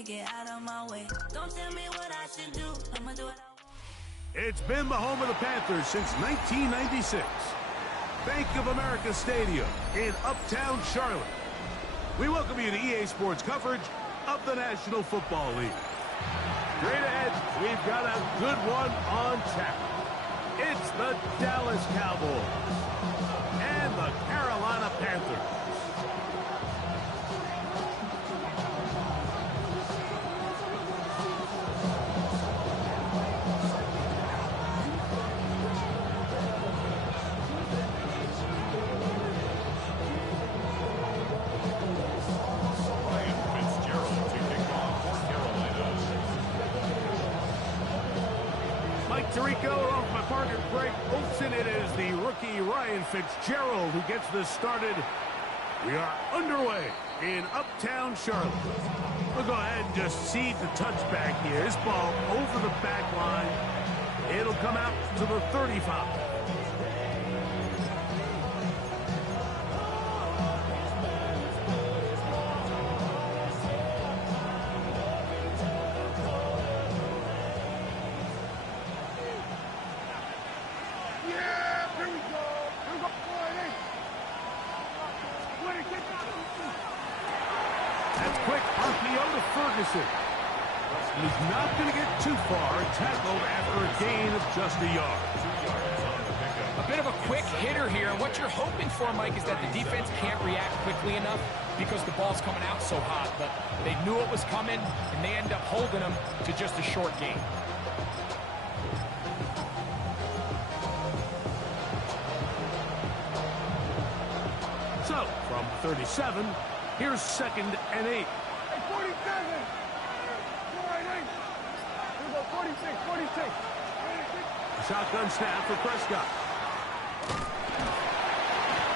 boy, get out of my way. Don't tell me what I should do. I'ma do it. It's been the home of the Panthers since 1996. Bank of America Stadium in Uptown Charlotte. We welcome you to EA Sports coverage of the National Football League. Straight ahead, we've got a good one on tap. It's the Dallas Cowboys and the Carolina Panthers. Tirico, along with my partner Greg Olson. It is the rookie Ryan Fitzgerald who gets this started. We are underway in Uptown Charlotte. We'll go ahead and just seed the touchback here. This ball over the back line. It'll come out to the 35. He's not going to get too far, tackled after a gain of just a yard. A bit of a quick hitter here, and what you're hoping for, Mike, is that the defense can't react quickly enough because the ball's coming out so hot, but they knew it was coming, and they end up holding them to just a short gain. So, from 37, here's 2nd and 8. 46. Shotgun snap for Prescott.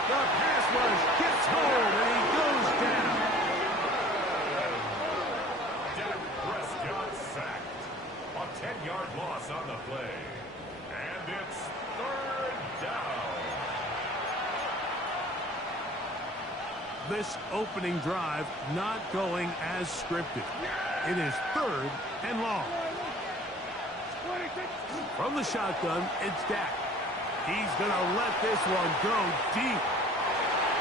The pass rush gets home, and he goes down. Dak Prescott sacked. A 10-yard loss on the play. And it's 3rd down. This opening drive not going as scripted. It is 3rd and long. From the shotgun, it's Dak. He's going to let this one go deep.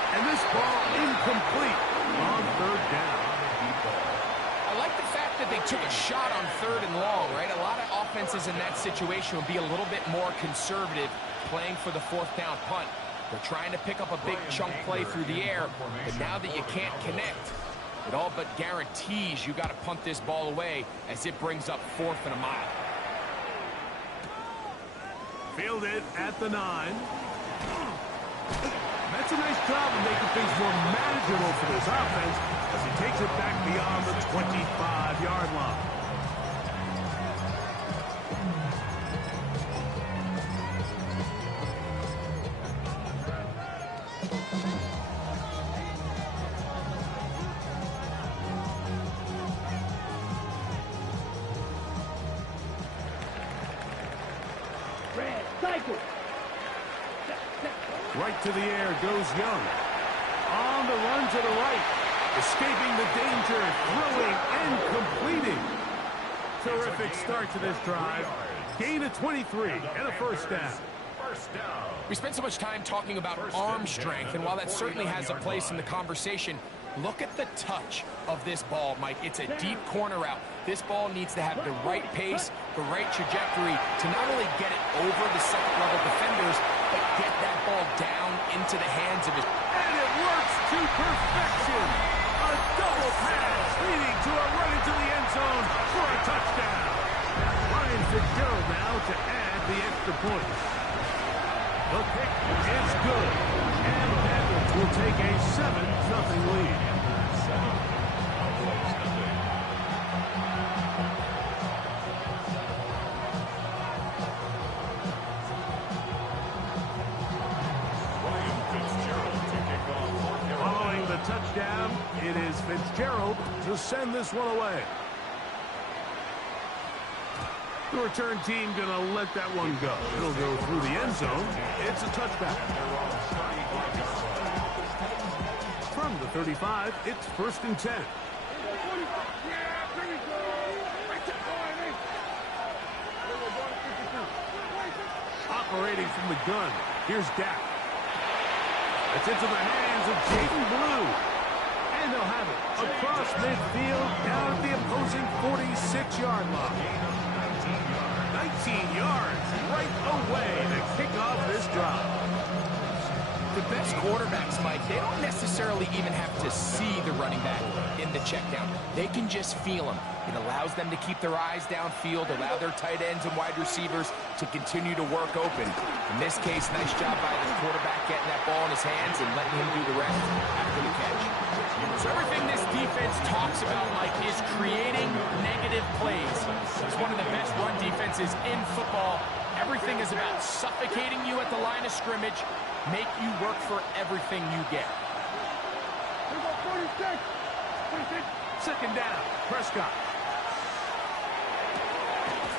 And this ball incomplete on 3rd down. I like the fact that they took a shot on 3rd and long, right? A lot of offenses in that situation would be a little bit more conservative playing for the 4th down punt. They're trying to pick up a big chunk play through the air, but now that you can't connect, it all but guarantees you got to punt this ball away as it brings up 4th and a mile. Fielded at the 9. That's a nice job of making things more manageable for this offense as he takes it back beyond the 25-yard line. Right to the air goes Young. On the run to the right. Escaping the danger, throwing and completing. Terrific start to this drive. Gain of 23 and a 1st down. We spent so much time talking about arm strength, and while that certainly has a place in the conversation, look at the touch of this ball, Mike. It's a deep corner route. This ball needs to have the right pace, the right trajectory to not only get it over the second-level defenders, but get that ball down into the hands of his... And it works to perfection. A double pass leading to a run into the end zone for a touchdown. Ryan Fitzgerald now to add the extra point. The kick is good. And the Panthers will take a 7-0 lead. Following the touchdown, it is Fitzgerald to send this one away. The return team going to let that one go. It'll go through the end zone. It's a touchback. From the 35, it's 1st and 10. operating from the gun. Here's Dak. It's into the hands of Jaden Blue. And they'll have it across midfield down at the opposing 46-yard line. 19 yards right away to kick off this drive. The best quarterbacks, Mike, they don't necessarily even have to see the running back in the check down. They can just feel him. It allows them to keep their eyes downfield, allow their tight ends and wide receivers to continue to work open. In this case, nice job by the quarterback getting that ball in his hands and letting him do the rest after the catch. So everything this defense talks about, Mike, is creating negative plays. It's one of the best run defenses in football. Everything is about suffocating you at the line of scrimmage, make you work for everything you get. 46. Second down, Prescott.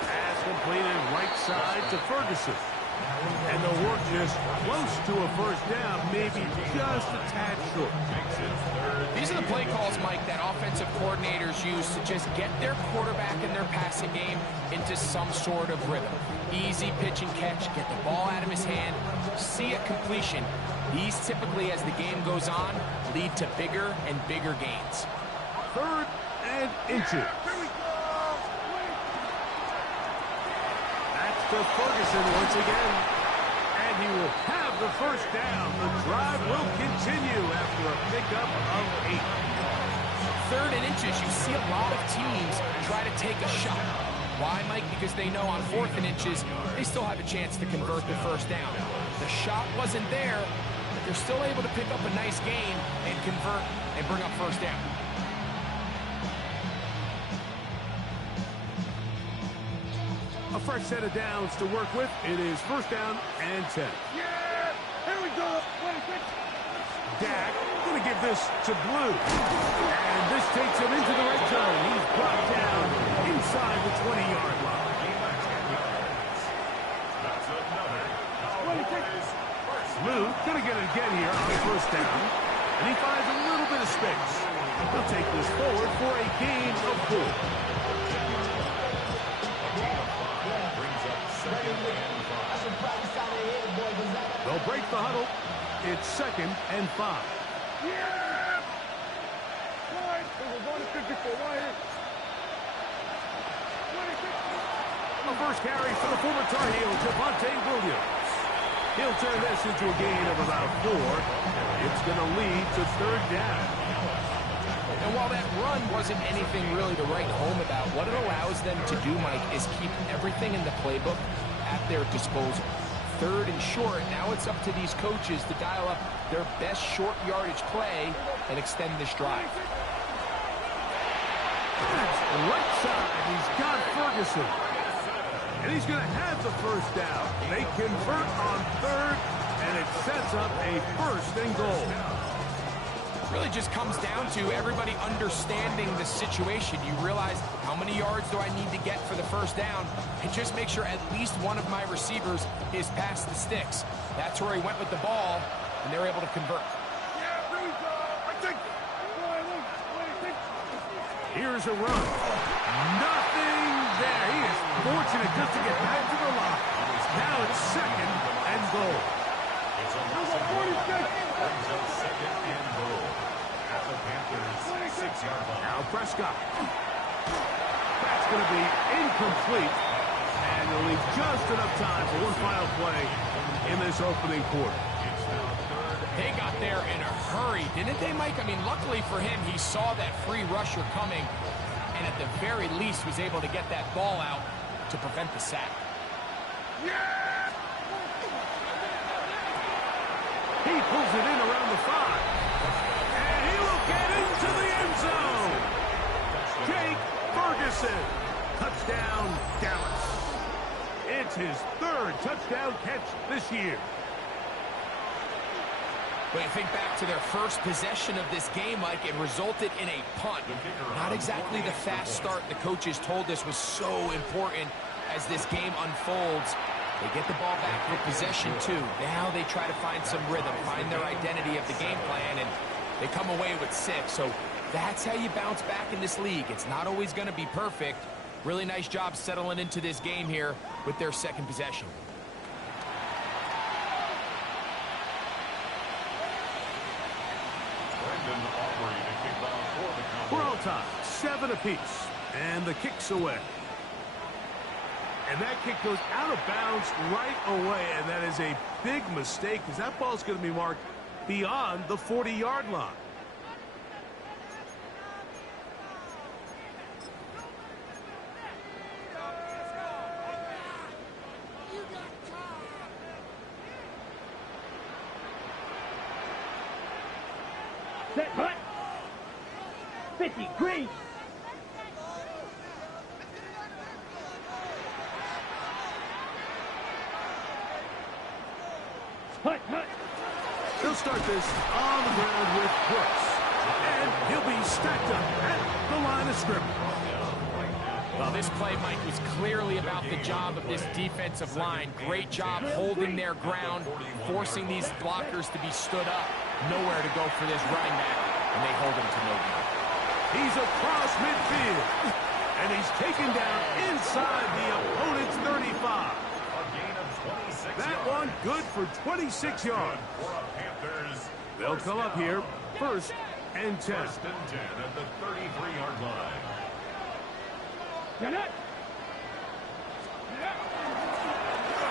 Pass completed right side to Ferguson. And they'll work just close to a first down, maybe just a tad short. These are the play calls, Mike, that offensive coordinators use to just get their quarterback and their passing game into some sort of rhythm. Easy pitch and catch, get the ball out of his hand, see a completion. These typically, as the game goes on, lead to bigger and bigger gains. 3rd and inches. That's to Ferguson once again. And he will have the first down. The drive will continue after a pickup of 8. 3rd and inches, you see a lot of teams try to take a shot. Why, Mike? Because they know on 4th and inches, they still have a chance to convert the first down. The shot wasn't there, but they're still able to pick up a nice gain and convert and bring up first down. A fresh set of downs to work with. It is first down and 10. Yeah! Here we go! 26. Dak going to give this to Blue. And this takes him into the red zone. He's brought down inside the 20-yard line. That's another Cowboys first. Blue going to get it again here on first down. And he finds a little bit of space. He'll take this forward for a gain of 4. They'll break the huddle. It's 2nd and 5. Yeah! Wide. We're going to 54. Wide. 26. The first carry for the former Tar Heel, Javonte Williams. He'll turn this into a gain of about 4. It's going to lead to 3rd down. And while that run wasn't anything really to write home about, what it allows them to do, Mike, is keep everything in the playbook at their disposal. 3rd and short, now it's up to these coaches to dial up their best short yardage play and extend this drive. That's right side. He's got Ferguson. And he's going to have the first down. They convert on 3rd, and it sets up a 1st and goal. Really just comes down to everybody understanding the situation. You realize how many yards do I need to get for the first down, and just make sure at least one of my receivers is past the sticks. That's where he went with the ball, and they're able to convert. Yeah, here we go. I think. 26. Here's a run. Nothing there. He is fortunate just to get back to the line. Now it's 2nd and goal. It's a 46. Brings up 2nd and goal. At the Panthers' 6-yard line. Now Prescott. That's going to be incomplete. And they'll leave just enough time for one final play in this opening quarter. It's now 3rd. They got there in a hurry, didn't they, Mike? I mean, luckily for him, he saw that free rusher coming, and at the very least was able to get that ball out to prevent the sack. Yeah! He pulls it in around the 5. And he will get into the end zone. Jake Ferguson. Touchdown, Dallas. It's his 3rd touchdown catch this year. When you think back to their first possession of this game, Mike, it resulted in a punt. Not exactly the fast start the coaches told us was so important as this game unfolds. They get the ball back for possession 2. Now they try to find some rhythm, find their identity of the game plan, and they come away with 6. So that's how you bounce back in this league. It's not always going to be perfect. Really nice job settling into this game here with their 2nd possession. Captain Aubrey to kick off for the Cowboys. We're all tied, 7 apiece, and the kick's away. And that kick goes out of bounds right away, and that is a big mistake because that ball's going to be marked beyond the 40-yard line. Set, hut. 50, green. Hut, hut. He'll start this on the ground with Brooks. And he'll be stacked up at the line of scrimmage. Well, this play, Mike, was clearly about the job of this defensive line. Great job holding their ground, forcing these blockers to be stood up. Nowhere to go for this running back, and they hold him to no good. He's across midfield, and he's taken down inside the opponent's 35. That one good for 26 yards. They'll come up here, 1st and 10. 1st and 10 at the 33-yard line.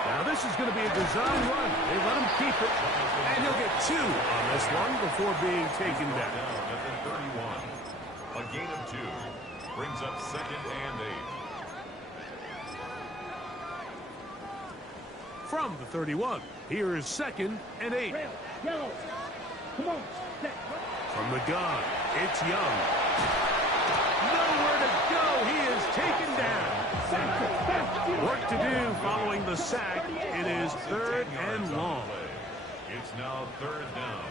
Now this is going to be a design run. They let him keep it, and he'll get 2 on this one before being taken down. At the 31. A gain of 2 brings up 2nd and 8. From the 31, here is 2nd and 8. Yellow. Come on. Set. From the gun, it's Young. Nowhere to go. He is taken down. Work to do following the sack. It is 3rd and long. It's now 3rd down.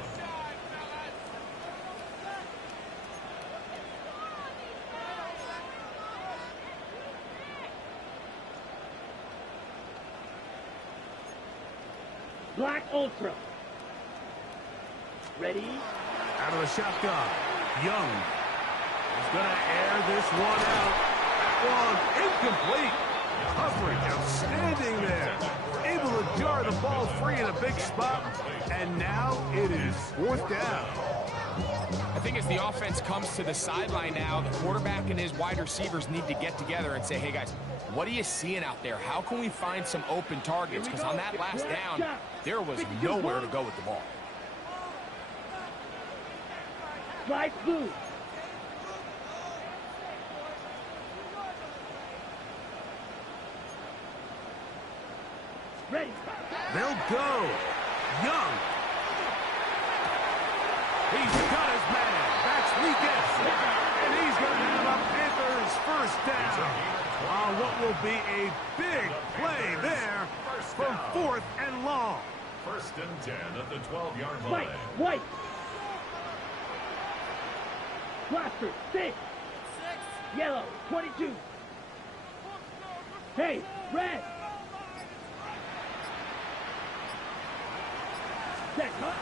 Black Ultra. Ready? Out of the shotgun, Young is going to air this one out. That one incomplete. Coverage outstanding there. Able to jar the ball free in a big spot. And now it is 4th down. I think as the offense comes to the sideline now, the quarterback and his wide receivers need to get together and say, hey, guys, what are you seeing out there? How can we find some open targets? Because on that last down, there was nowhere to go with the ball. Light blue. Ready. They'll go. Young. He's got his man. That's weakest. And he's going to have a Panthers 1st down. On what will be a big play there from 4th and long. 1st and 10 at the 12-yard line. White. Blaster, 6. Yellow, 22. Hey, red. Set, huh?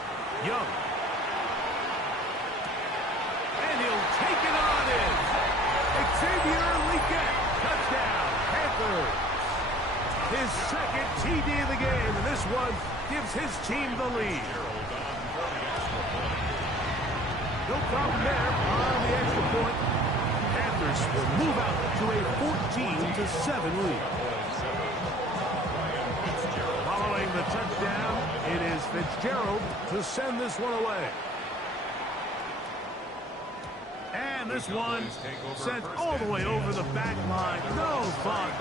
Young. And he'll take it on in. Xavier Leggett, touchdown, Panthers. His 2nd TD of the game, and this one gives his team the lead. No problem there on the extra point. Panthers will move out to a 14-7 lead. Following the touchdown, it is Fitzgerald to send this one away. And this one sent all the way over the back line. No thought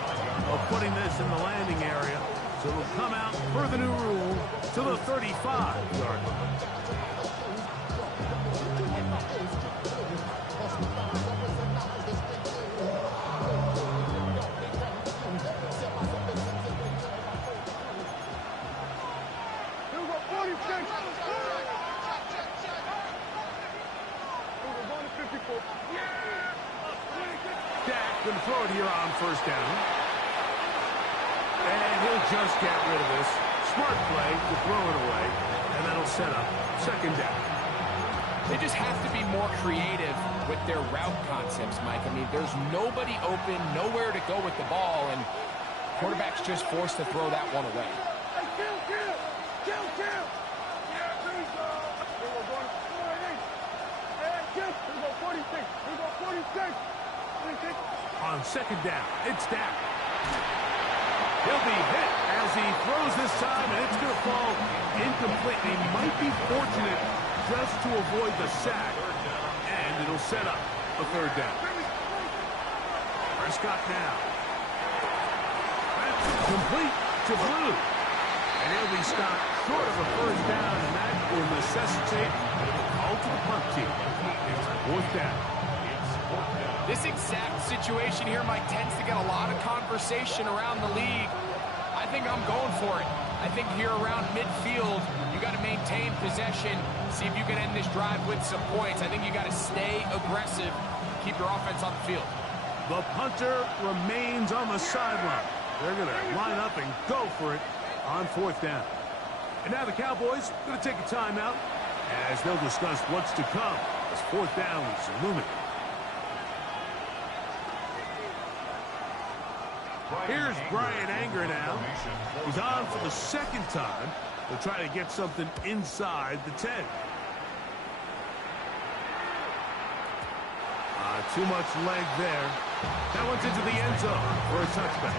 of putting this in the landing area. So it'll come out per the new rule to the 35-yard line. Dak going to throw it here on 1st down. And he'll just get rid of this. Smart play to throw it away. And that'll set up 2nd down. They just have to be more creative with their route concepts, Mike. I mean, there's nobody open, nowhere to go with the ball, and quarterback's just forced to throw that one away. On second down, it's down. He'll be hit as he throws this time, and it's going to fall incomplete. He might be fortunate just to avoid the sack, and it'll set up a third down. Prescott now. That's complete to Blue. And he'll be stopped short of a first down, and that will necessitate a call to the punt team. It's fourth down. This exact situation here, Mike, tends to get a lot of conversation around the league. I think I'm going for it. I think here around midfield, you got to maintain possession, see if you can end this drive with some points. I think you got to stay aggressive, keep your offense on the field. The punter remains on the sideline. They're going to line up and go for it on fourth down. And now the Cowboys going to take a timeout as they'll discuss what's to come as fourth down is looming. Here's Brian Anger now. He's on for the second time. They'll try to get something inside the 10. Too much leg there. That one's into the end zone for a touchback.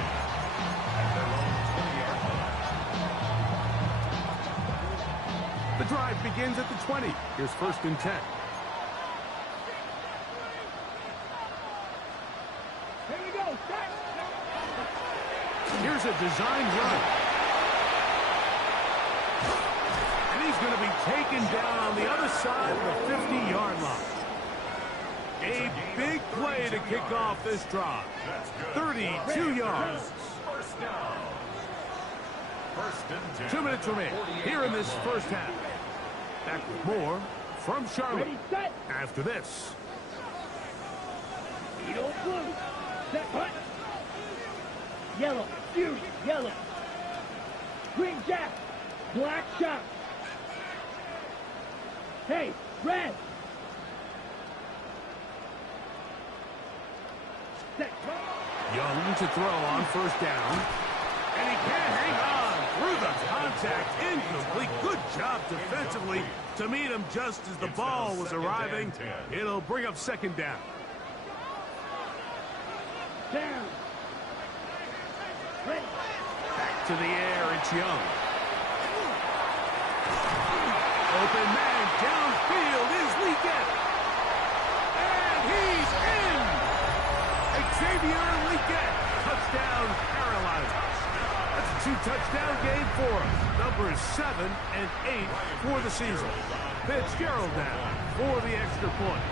The drive begins at the 20. Here's first and 10. Here we go. Start. Here's a designed run. And he's going to be taken down on the other side of the 50-yard line. A big play to kick off this drive. 32 yards. 2 minutes remain here in this first half. Back with more from Charlotte after this. Eagle blue. Set punt. Yellow. Fuse. Yellow. Green jack. Black shot. Hey, red. Set punt. Young to throw on first down. And he can't hang on through the contact. Incomplete. Good job defensively to meet him just as the ball was arriving. It'll bring up second down. Down. Ready. Back to the air, it's Young. Open man downfield is Leggett. And he's in. Xavier Leggett. Touchdown, Carolina. That's a 2-touchdown game for him. Numbers 7 and 8 for the season. Fitzgerald now for the extra point.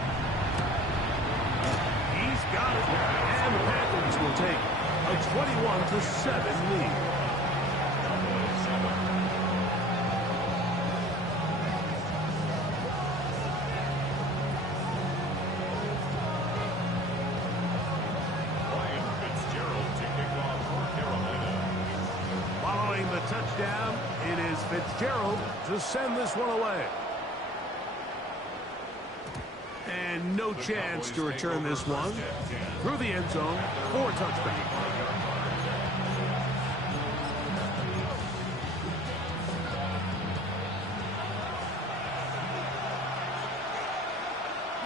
He's got it. And the Panthers will take a 21-7 lead. Following the touchdown, it is Fitzgerald to send this one away. And no chance to return this one through the end zone for a touchback.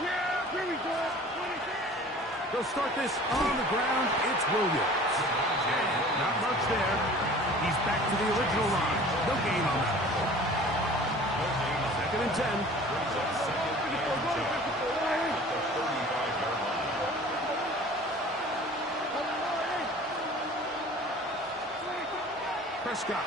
Yeah, here we go. They'll start this on the ground. It's Williams. And not much there. He's back to the original line. No gain on that. Second and 10. Prescott.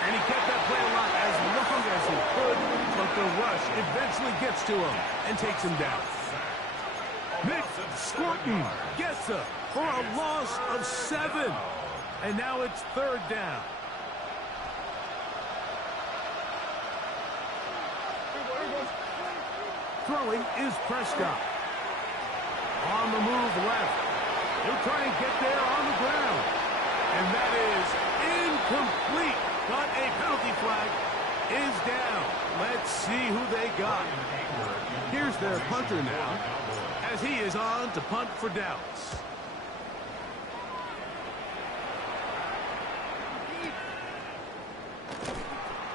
And he kept that play alive as long as he could, but the rush eventually gets to him and takes him down. Nick Scorton gets him for a loss of 7. And now it's third down. Throwing is Prescott. On the move left. He'll try and get there on the ground. And that is incomplete. But a penalty flag is down. Let's see who they got. Here's their punter now, as he is on to punt for Dallas.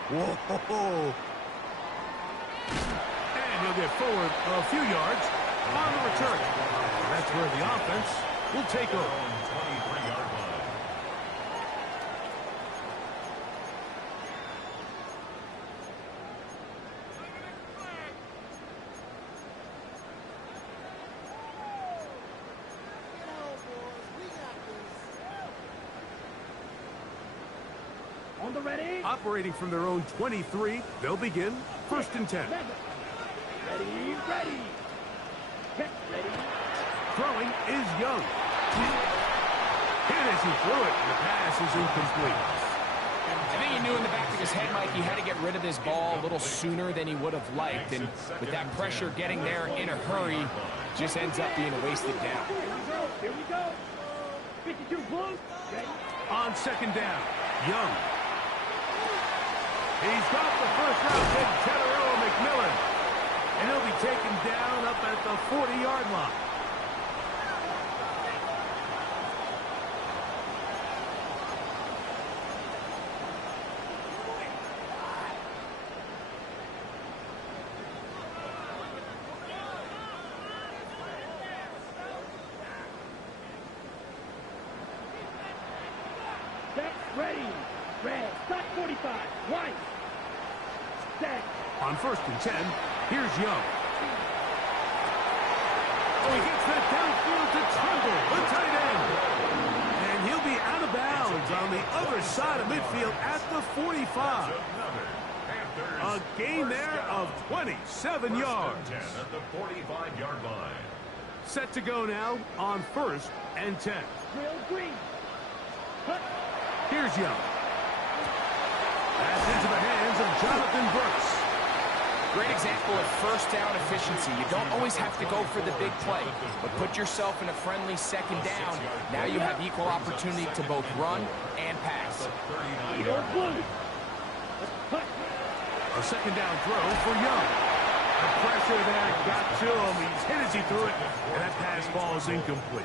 Whoa. get forward a few yards on the return. That's where the offense will take over. 23-yard line. On the ready. Operating from their own 23, they'll begin 1st and 10. Ready, ready. Get ready. Throwing is Young. Hit as he threw it, and the pass is incomplete. I think he knew in the back of his head, Mike, he had to get rid of this ball a little sooner than he would have liked. And with that pressure getting there in a hurry, just ends up being a wasted down. Here we go. Here we go. 52 Blues. Ready. On 2nd down, Young. He's got the first round pick, Tedero McMillan. And he'll be taken down up at the 40-yard line. Set. Ready. Red. Stop 45. White. Set. On 1st and 10, here's Young. Oh, he gets that downfield to Tremble, the tight end. And he'll be out of bounds on the other side of midfield at the 45. A gain there of 27 yards. 10 at the 45-yard line. Set to go now on 1st and 10. Drill green. Cut. Here's Young. Pass into the hands of Jonathan Brooks. Great example of first down efficiency. You don't always have to go for the big play, but put yourself in a friendly 2nd down. Now you have equal opportunity to both run and pass. Eagle Blue. Cut. A 2nd down throw for Young. The pressure there got to him. He's hit as he threw it, and that pass ball is incomplete.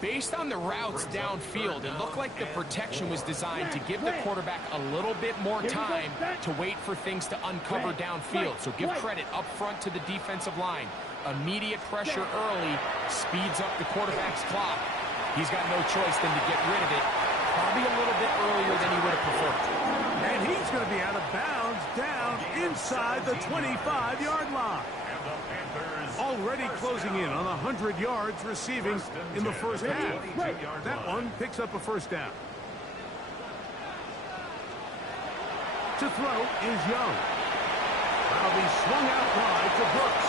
Based on the routes downfield, it looked like the protection was designed to give the quarterback a little bit more time to wait for things to uncover downfield. So give credit up front to the defensive line. Immediate pressure early speeds up the quarterback's clock. He's got no choice than to get rid of it, probably a little bit earlier than he would have preferred. And he's going to be out of bounds down inside the 25-yard line. Already closing in on 100 yards receiving in the first half. That one picks up a 1st down. To throw is Young. That'll be swung out wide to Brooks.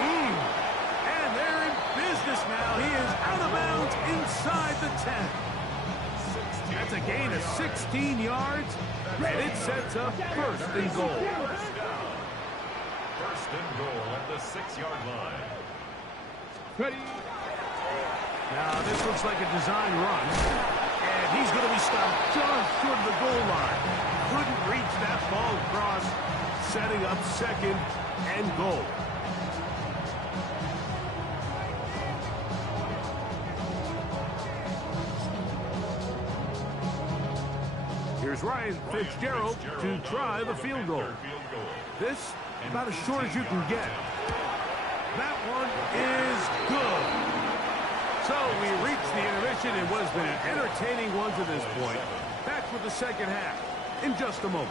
And they're in business now. He is out of bounds inside the 10. That's a gain of 16 yards, and it sets up 1st and goal. 1st and goal at the 6-yard line. Ready. Now, this looks like a design run, and he's going to be stopped just short of the goal line. Couldn't reach that ball across, setting up 2nd and goal. Here's Ryan Fitzgerald to try the field goal. This, about as short as you can get. That one is good. So we reached the intermission in what has been an entertaining one to this point. Back with the 2nd half in just a moment.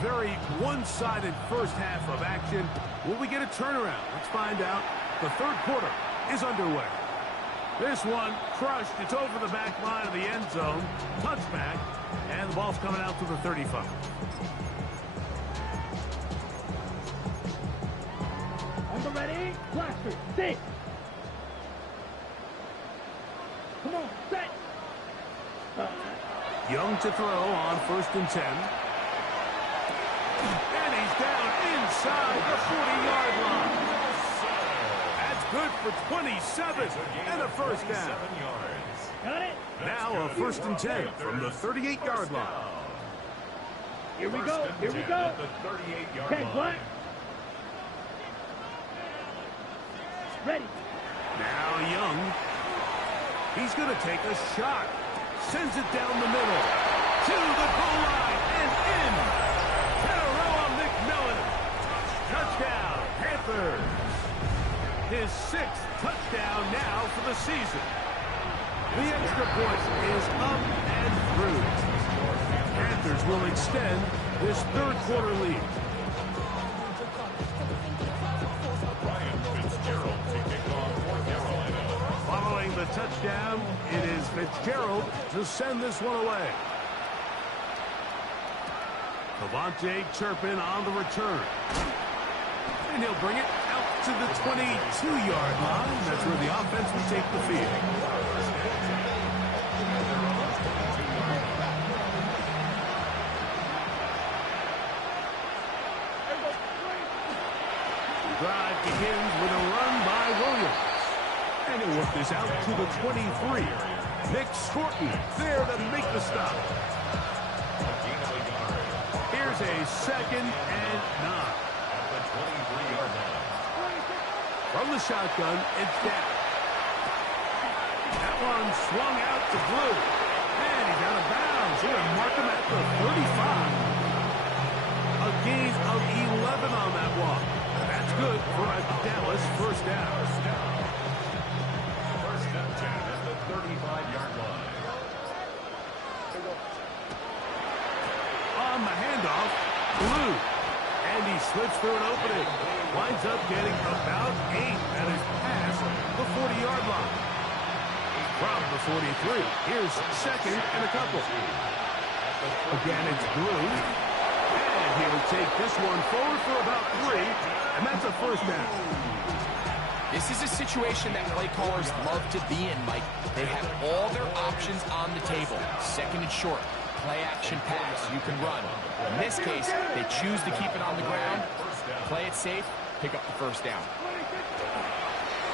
Very one-sided first half of action. Will we get a turnaround? Let's find out. The 3rd quarter is underway. This one crushed. It's over the back line of the end zone. Touchback. And the ball's coming out to the 35. On the ready. Blaster. 6. Come on. Set. Young to throw on 1st and 10. And he's down inside the 40-yard line. That's good for 27 and a first down. Got it? Now a 1st and 10 from the 38-yard line. Here we go. Here we go. 10 black. Ready. Now Young. He's going to take a shot. Sends it down the middle. To the goal line and in. Tararoa McMillan. Touchdown, Panthers. His 6th touchdown now for the season. The extra point is up and through. Panthers will extend this 3rd quarter lead. Following the touchdown, it is Fitzgerald to send this one away. Devontae Turpin on the return. And he'll bring it out to the 22-yard line. That's where the offense will take the field. The drive begins with a run by Williams. And he'll work this out to the 23. Nick Scorton there to make the stop. Here's a 2nd and 9. From the shotgun, it's down. That one swung out to Blue. And he's out of bounds. Here to mark him at the 35. A gain of 11 on that walk. That's good for a Dallas 1st down. 1st and 10 at the 35-yard line. On the handoff, Blue. And he slips through an opening. Winds up getting about 8 at his past the 40-yard line. From the 43, here's 2nd and a couple. Again, it's Blue. And he'll take this one forward for about 3, and that's a 1st down. This is a situation that play callers love to be in, Mike. They have all their options on the table. 2nd and short, play action pass, you can run. In this case, they choose to keep it on the ground, play it safe, pick up the 1st down.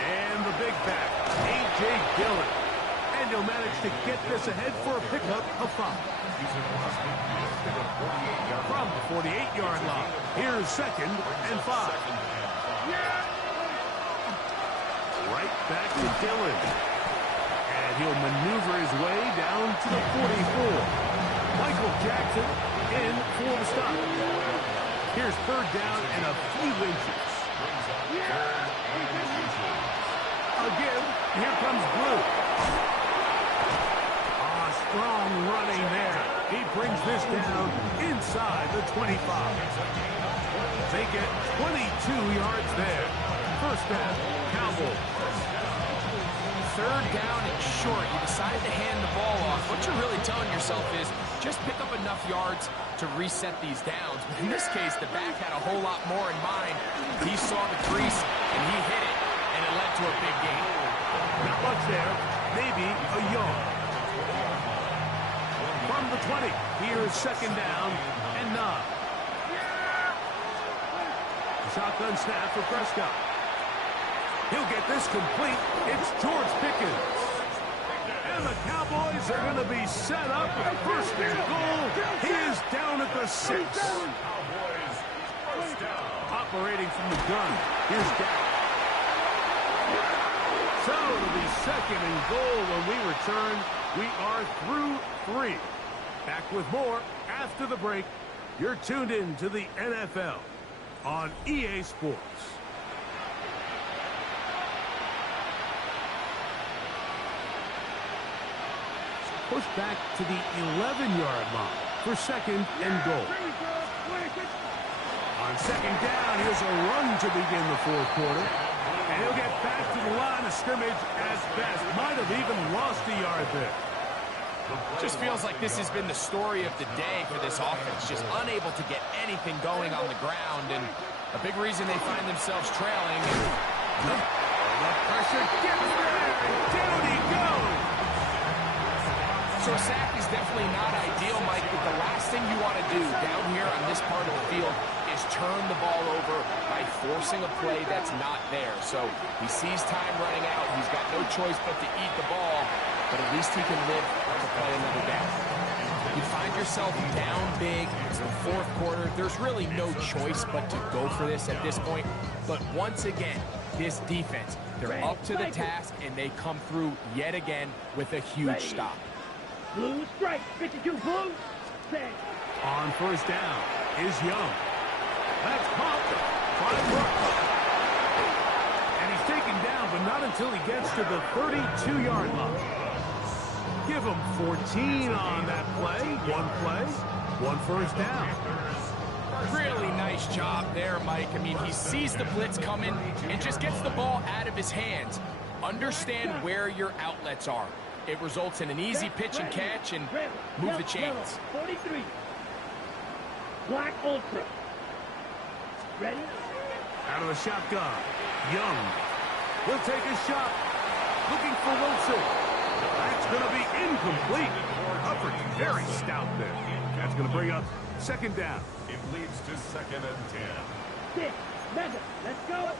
And the big back, A.J. Dillon. And he'll manage to get this ahead for a pickup of 5. From the 48-yard line, here's 2nd and 5. Right back to Dillon. And he'll maneuver his way down to the 44. Michael Jackson in for the stop. Here's 3rd down and a few inches. Again, here comes Blue. Strong running there. He brings this down inside the 25. They get 22 yards there. 1st down, Cowboys. 3rd down and short. You decide to hand the ball off. What you're really telling yourself is just pick up enough yards to reset these downs. But in this case, the back had a whole lot more in mind. He saw the crease, and he hit it, and it led to a big gain. Not much there. Maybe a yard. From the 20, here's 2nd down and 9. The shotgun snap for Prescott. He'll get this complete. It's George Pickens. And the Cowboys are going to be set up with 1st and goal. He is down at the 6. Cowboys 1st down. Operating from the gun. Here's Dak. So it'll be 2nd and goal when we return. We are through 3. Back with more after the break. You're tuned in to the NFL on EA Sports. Push back to the 11-yard line for 2nd and goal. On 2nd down, here's a run to begin the 4th quarter. And he'll get back to the line of scrimmage as best. Might have even lost a yard there. Just feels like this has been the story of the day for this offense. Just unable to get anything going on the ground. And a big reason they find themselves trailing. The pressure gets there, and down he goes. So a sack is definitely not ideal, Mike, but the last thing you want to do down here on this part of the field is just turn the ball over by forcing a play that's not there. So he sees time running out. He's got no choice but to eat the ball, but at least he can live to play another down. You find yourself down big. It's the fourth quarter. There's really no choice but to go for this at this point. But once again, this defense, they're up to the task, and they come through yet again with a huge stop. Blue strike, 52 blue. Set. On first down is Young. That's popped. And he's taken down, but not until he gets to the 32-yard line. Give him 14 on that play. One first down. Really nice job there, Mike. I mean, he sees the blitz coming and just gets the ball out of his hands. Understand where your outlets are. It results in an easy pitch and catch and move the chains. 43. Black Ultra. Ready? Out of the shotgun. Young will take a shot. Looking for Wilson. That's going to be incomplete. Hubbard very stout there. That's going to bring up second down. It leads to second and 10. 6. Mega. Let's go.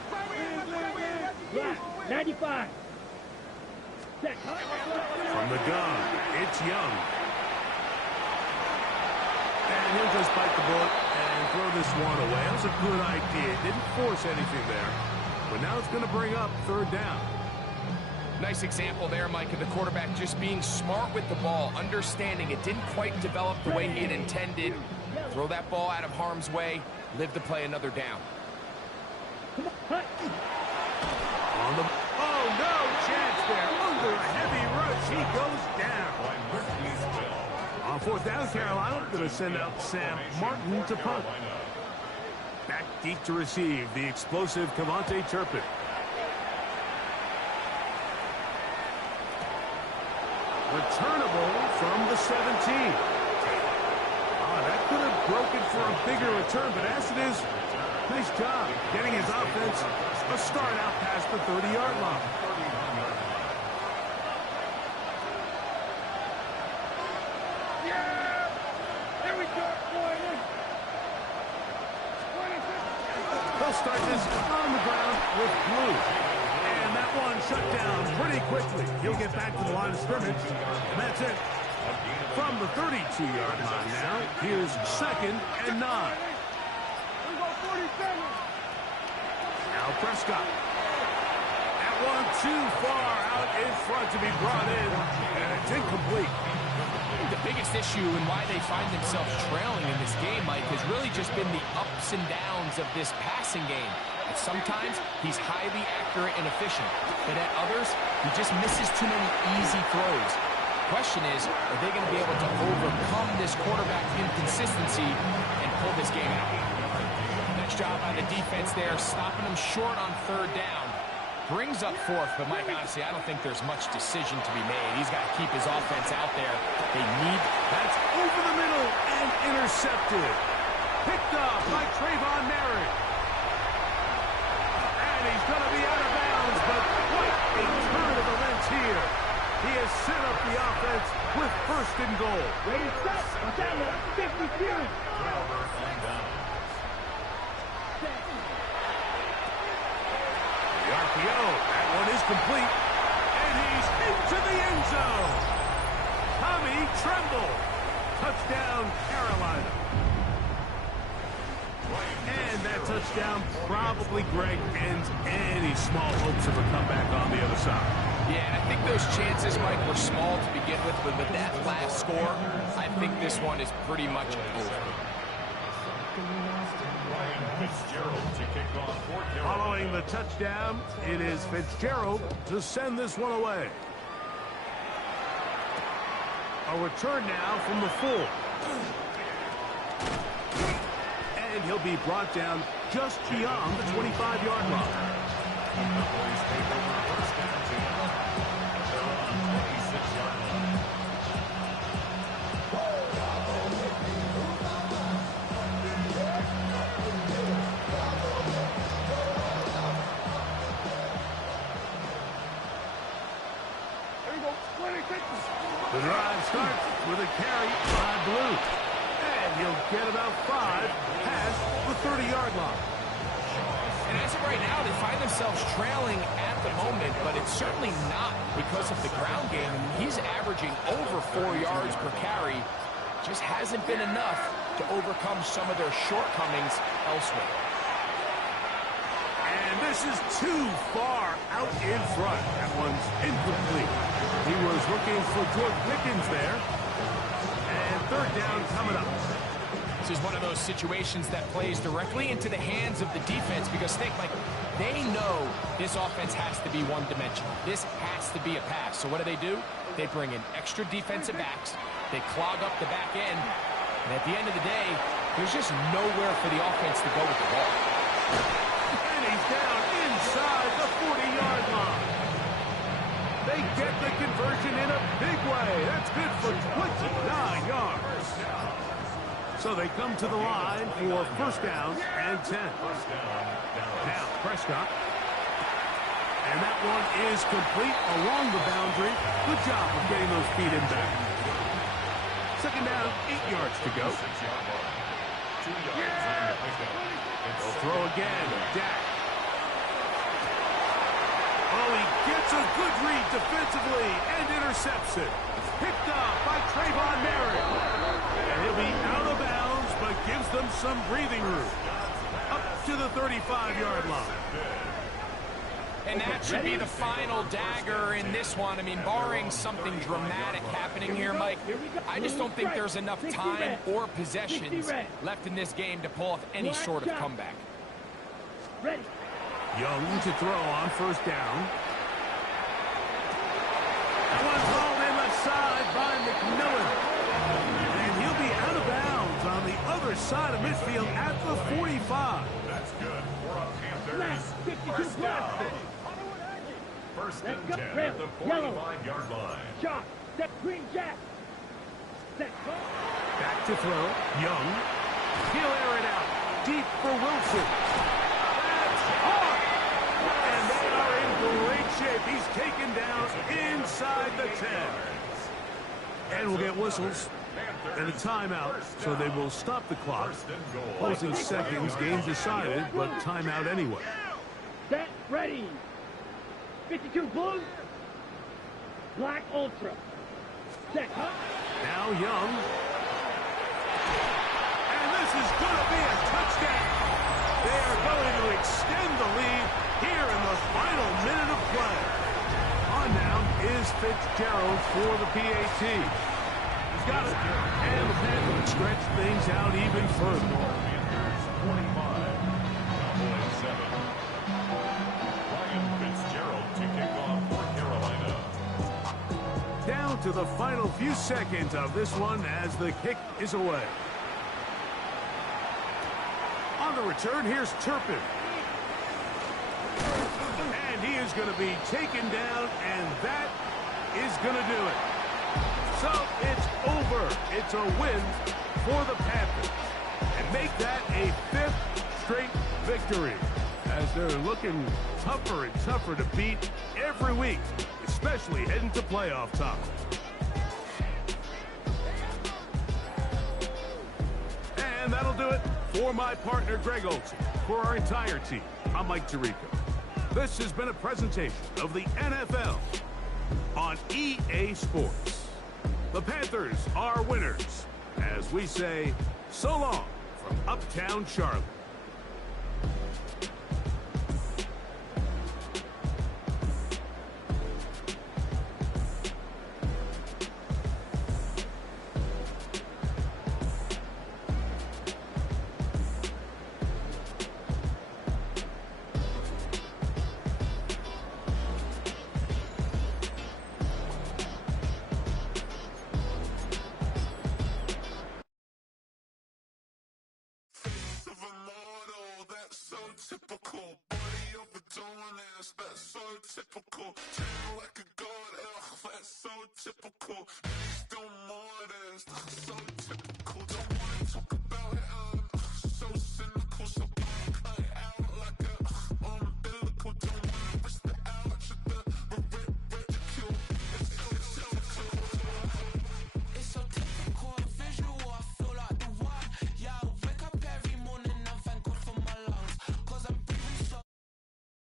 Black. 95. Set. From the gun, it's Young. And he'll just bite the bullet and throw this one away. That was a good idea. Didn't force anything there. But now it's going to bring up third down. Nice example there, Mike, of the quarterback just being smart with the ball, understanding it didn't quite develop the way he had intended. Throw that ball out of harm's way, live to play another down. On the... Oh, no chance there. Under a heavy rush, he goes down. On fourth down, Carolina going to send out Sam Martin to punt. Back deep to receive, the explosive Cavante Turpin. Returnable from the 17. That could have broken for a bigger return, but as it is, nice job getting his offense a start out past the 30-yard line. Yeah! Here we go, boys! They'll start this on the ground with Blue. And that one shut down pretty quickly. He'll get back to the line of scrimmage, and that's it. From the 32-yard line now, here's second and 9. Now Prescott. That one too far out in front to be brought in, and it's incomplete. The biggest issue and why they find themselves trailing in this game, Mike, has really just been the ups and downs of this passing game. And sometimes he's highly accurate and efficient, but at others, he just misses too many easy throws. The question is, are they going to be able to overcome this quarterback inconsistency and pull this game out? Nice job by the defense there, stopping him short on third down. Brings up fourth, but Mike, honestly, I don't think there's much decision to be made. He's got to keep his offense out there. They need... That's over the middle and intercepted. Picked up by Trayvon Merritt. And he's going to be out of bounds, but quite a turn of events here. He has set up the offense with first and goal. Ready, set. Othello, 50 series. The RPO, that one is complete. And he's into the end zone. Tommy Tremble. Touchdown, Carolina. And that touchdown probably, Greg, ends any small hopes of a comeback on the other side. Yeah, and I think those chances, Mike, were small to begin with, but with that last score, I think this one is pretty much over. Following the touchdown, it is Fitzgerald to send this one away. A return now from the full. And he'll be brought down just beyond the 25-yard line. The drive starts with a carry by Blue. And he'll get about 5 past the 30-yard line. And as of right now, they find themselves trailing at the moment, but it's certainly not because of the ground game. I mean, he's averaging over 4 yards per carry. Just hasn't been enough to overcome some of their shortcomings elsewhere. And this is too far out in front. That one's incomplete. He was looking for George Pickens there. And third down coming up. This is one of those situations that plays directly into the hands of the defense because, think, Mike, they know this offense has to be one-dimensional. This has to be a pass. So what do? They bring in extra defensive backs. They clog up the back end. And at the end of the day, there's just nowhere for the offense to go with the ball. And he's down inside the 40-yard line. They get the conversion in a big way. That's good for 29 yards. So they come to the line for first down and 10. Now Prescott. And that one is complete along the boundary. Good job of getting those feet in back. Second down, 8 yards to go. They'll throw again. Dak. Oh, he gets a good read defensively and intercepts it. Picked up by Trayvon Merritt. And he'll be out of bounds, but gives them some breathing room. Up to the 35-yard line. And that should be the final dagger in this one. I mean, barring something dramatic happening here, Mike, I just don't think there's enough time or possessions left in this game to pull off any sort of comeback. Young to throw on first down. That one's hauled in left side by McMillan. And he'll be out of bounds on the other side of midfield at the 45. That's good for a Panthers first down. First and 10 at the 45-yard line. Shot. Step green jack. Set. Back to throw. Young. He'll air it out. Deep for Wilson. That's hard. And they are in great shape. He's taken down inside the 10. And we'll get whistles and a timeout, so they will stop the clock. Closing seconds, game decided, but timeout anyway. Set. Ready. 52 blue. Black ultra. Set. Now Young. And this is going to be a touchdown. They are going to extend the lead here in the final minute of play. On now is Fitzgerald for the PAT. He's got it. And the Panthers stretch things out even further. 45, Cowboys 7. Ryan Fitzgerald to kick off for Carolina. Down to the final few seconds of this one as the kick is away. On the return, here's Turpin. And he is going to be taken down, and that is going to do it. So it's over. It's a win for the Panthers. And make that a 5th straight victory, as they're looking tougher and tougher to beat every week, especially heading to playoff time. And that'll do it for my partner, Greg Olson. For our entire team, I'm Mike Tirico. This has been a presentation of the NFL on EA Sports. The Panthers are winners, as we say so long from Uptown Charlotte. Typical body of a donut, that's so typical. Turn like a god, that's so typical. Still more, that's so typical. Don't